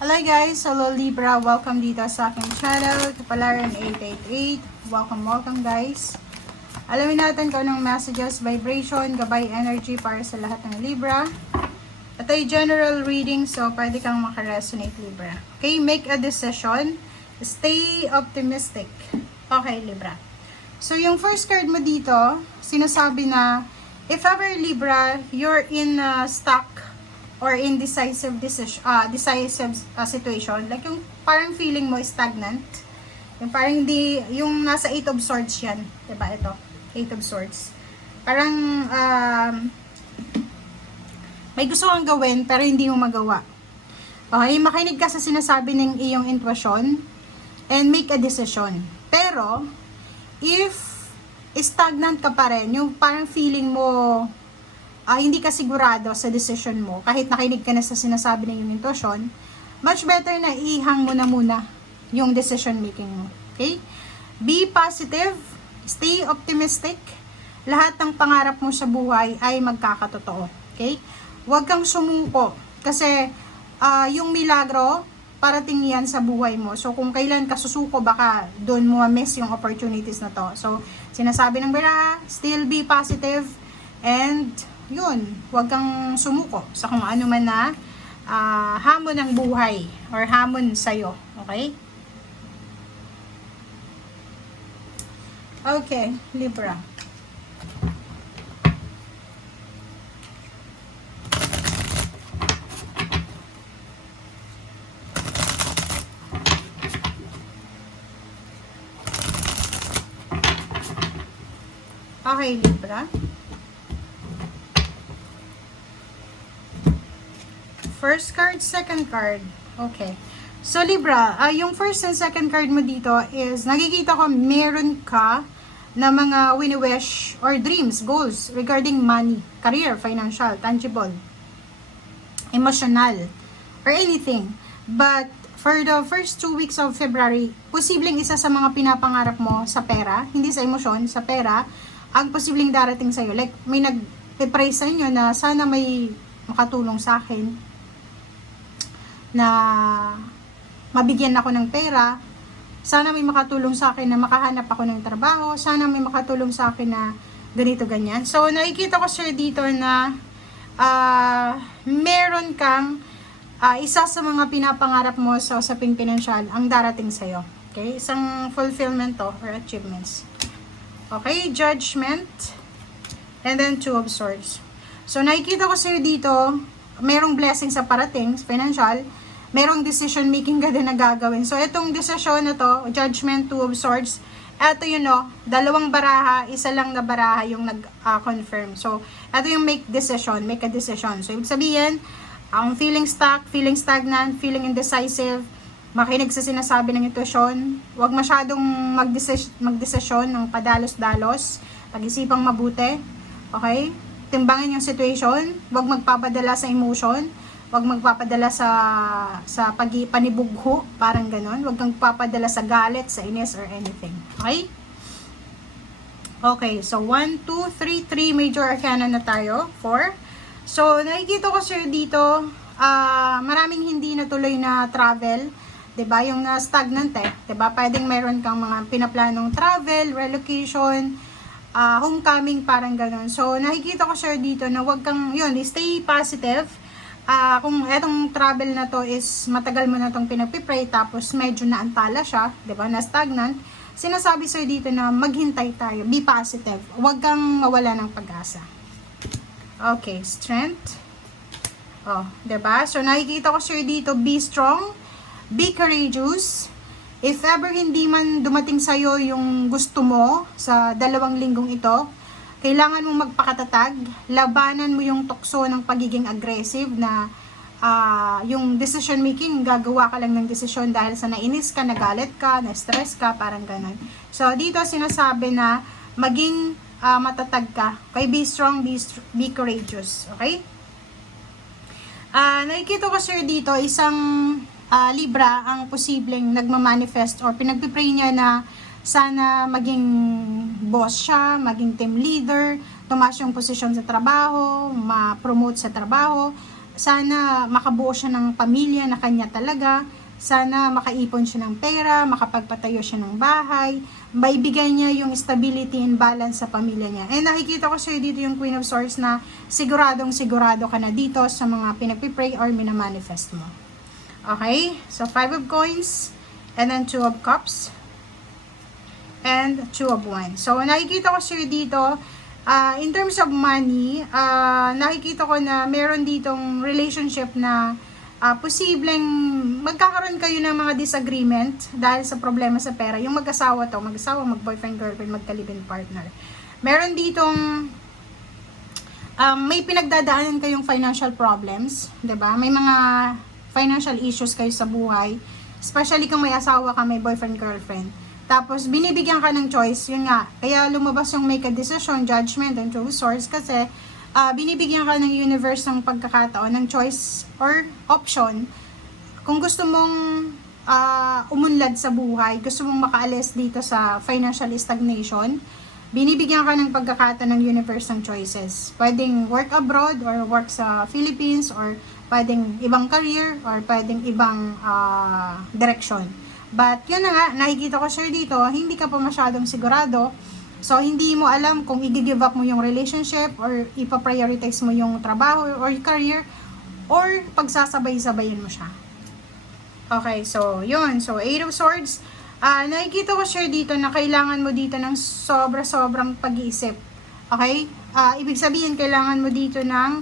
Hello guys! Hello Libra! Welcome dito sa aking channel, Kapalaran 888. Welcome guys! Alamin natin kung anong messages, vibration, gabay energy para sa lahat ng Libra. Ito ay general reading, so pwede kang makaresonate Libra. Okay, make a decision. Stay optimistic. Okay Libra. So yung first card mo dito, sinasabi na if ever Libra, you're in stuck or indecisive situation, like yung parang feeling mo stagnant, yung parang hindi, yung nasa 8 of swords yan, diba ito, 8 of swords, parang may gusto kang gawin pero hindi mo magawa. Okay, makinig ka sa sinasabi ng iyong intuition and make a decision. Pero if stagnant ka pa rin, yung parang feeling mo hindi ka sigurado sa decision mo, kahit nakinig ka na sa sinasabi ng iyong intuition, much better na ihang mo na muna yung decision making mo. Okay? Be positive, stay optimistic, lahat ng pangarap mo sa buhay ay magkakatotoo. Okay? Huwag kang sumuko, kasi yung milagro, parating yan sa buhay mo. So, kung kailan ka susuko, baka doon mo miss yung opportunities na to. So, sinasabi ng biraha, still be positive, and yun, huwag kang sumuko sa kung ano man na hamon ng buhay or hamon sa'yo. Okay? Okay, Libra. Okay, Libra. First card, second card. Okay. So, Libra, yung first and second card mo dito is, nakikita ko meron ka na mga wini-wish or dreams, goals regarding money, career, financial, tangible, emotional, or anything. But, for the first 2 weeks of February, posibleng isa sa mga pinapangarap mo sa pera, hindi sa emosyon, sa pera, ang posibleng darating sa'yo. Like, may nag-pray sa inyo na sana may makatulong sa akin, na mabigyan ako ng pera, sana may makatulong sa akin na makahanap ako ng trabaho, sana may makatulong sa akin na ganito, ganyan. So, nakikita ko sir dito na meron kang isa sa mga pinapangarap mo sa usaping pinansyal ang darating sa'yo. Okay? Isang fulfillment to or achievements. Okay? Judgment. And then 2 of swords. So, nakikita ko sir dito, merong blessing sa parating, financial, merong decision making ka din na gagawin. So, itong decision na to, judgment, 2 of swords, eto yun o, dalawang baraha, isa lang na baraha yung nag-confirm. So, eto yung make a decision. So, ibig sabihin, ang feeling stuck, feeling stagnant, feeling indecisive, makinig sa sinasabi ng intuition, huwag masyadong magdesisyon ng padalos-dalos, pag-isipang mabuti, okay? Timbangin yung situation, huwag magpapadala sa emotion, huwag magpapadala sa panibugho, parang ganon, huwag kang papadala sa galit, sa inis, or anything. Okay? Okay, so 1, 2, 3, 3 major arcana na tayo, 4. So, nakikita ko sir dito, maraming hindi natuloy na travel, 'di ba? Yung stagnant eh, 'di ba? Pwedeng meron kang mga pinaplanong travel, relocation, homecoming, parang ganun. So, nakikita ko sir dito na wag kang, yun, stay positive. Kung etong travel na to is matagal mo na tong pinagpipray, tapos medyo naantala siya, 'di ba? Na stagnant. Sinasabi sir dito na maghintay tayo, be positive. Wag kang mawala ng pag-asa. Okay, strength. Oh, 'di ba? So, nakikita ko sir dito, be strong, be courageous. If ever hindi man dumating sa'yo yung gusto mo sa 2 linggong ito, kailangan mong magpakatatag, labanan mo yung tukso ng pagiging aggressive na yung decision making, gagawa ka lang ng desisyon dahil sa nainis ka, nagalit ka, na-stress ka, parang ganun. So, dito sinasabi na maging matatag ka. Okay, be strong, be courageous. Okay? Nakikita ko sir dito, isang Libra ang posibleng nagmamanifest or pinagpipray niya na sana maging boss siya, maging team leader, tumaas yung posisyon sa trabaho, ma-promote sa trabaho. sana makabuo siya ng pamilya na kanya talaga. Sana makaipon siya ng pera, makapagpatayo siya ng bahay, maibigay niya yung stability and balance sa pamilya niya. And nakikita ko sa'yo dito yung Queen of Swords na siguradong sigurado ka na dito sa mga pinagpipray or minamanifest mo. Okay? So, 5 of coins, and then 2 of cups, and 2 of wands. So, nakikita ko sa'yo dito, in terms of money, nakikita ko na meron ditong relationship na posibleng magkakaroon kayo ng mga disagreement dahil sa problema sa pera. Yung mag-asawa, mag-boyfriend, girlfriend, magka-live-in partner. Meron ditong may pinagdadaanan kayong financial problems, 'di ba? May mga financial issues kayo sa buhay, especially kung may asawa ka, may boyfriend, girlfriend. Tapos binibigyan ka ng choice, yun nga. Kaya lumabas yung make a decision, judgment, and 2 of swords kasi binibigyan ka ng universe ng pagkakataon, ng choice or option. Kung gusto mong umunlad sa buhay, gusto mong makaalis dito sa financial stagnation, binibigyan ka ng pagkakataon ng universe ng choices. Pwedeng work abroad or work sa Philippines, or pwedeng ibang career, or pwedeng ibang direction. But yun na nga, nakikita ko sir dito, hindi ka pa masyadong sigurado. So, hindi mo alam kung i-give up mo yung relationship or ipa-prioritize mo yung trabaho or career or pagsasabay-sabayin mo siya. Okay, so, yun. So, 8 of swords. Nakikita ko sure dito na kailangan mo dito ng sobra-sobrang pag-iisip. Okay? Ibig sabihin, kailangan mo dito ng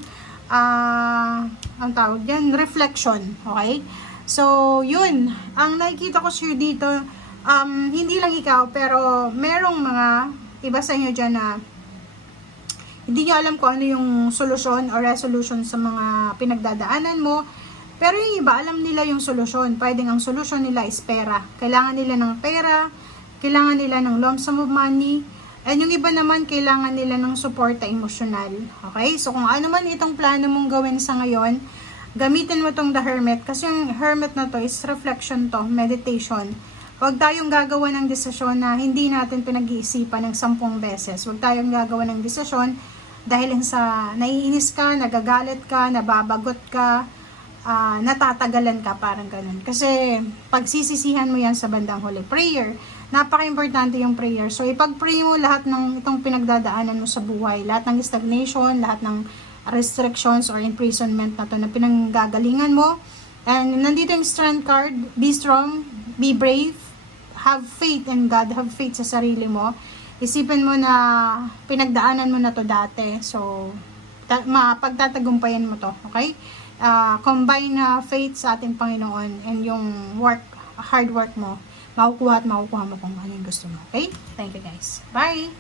ang tawag dyan, reflection. Okay? So, yun. Ang nakikita ko sure dito, hindi lang ikaw, pero merong mga iba sa inyo dyan na hindi nyo alam kung ano yung solusyon or resolution sa mga pinagdadaanan mo. Pero yung iba, alam nila yung solusyon. Pwedeng ang solusyon nila is pera. Kailangan nila ng pera, kailangan nila ng lump sum of money, and yung iba naman, kailangan nila ng suporta emosyonal. Okay? So, kung ano man itong plano mong gawin sa ngayon, gamitin mo tong The Hermit. Kasi yung Hermit na to is reflection to, meditation. Huwag tayong gagawa ng desisyon na hindi natin pinag-iisipan ng 10 beses. Huwag tayong gagawa ng desisyon dahil sa naiinis ka, nagagalit ka, nababagot ka, natatagalan ka, parang ganun. Kasi pagsisisihan mo yan sa bandang huli. Prayer, napaka-importante yung prayer. So ipag-pray mo lahat ng itong pinagdadaanan mo sa buhay, lahat ng stagnation, lahat ng restrictions or imprisonment na to na pinanggagalingan mo. And nandito yung strength card, be strong, be brave, have faith in God, have faith sa sarili mo. Isipin mo na pinagdaanan mo na to dati. So, mapagtatagumpayan mo to, okay? Combine faith sa ating Panginoon and yung work, hard work mo, makukuha at makukuha mo kung ano yung gusto mo, okay? Thank you guys. Bye!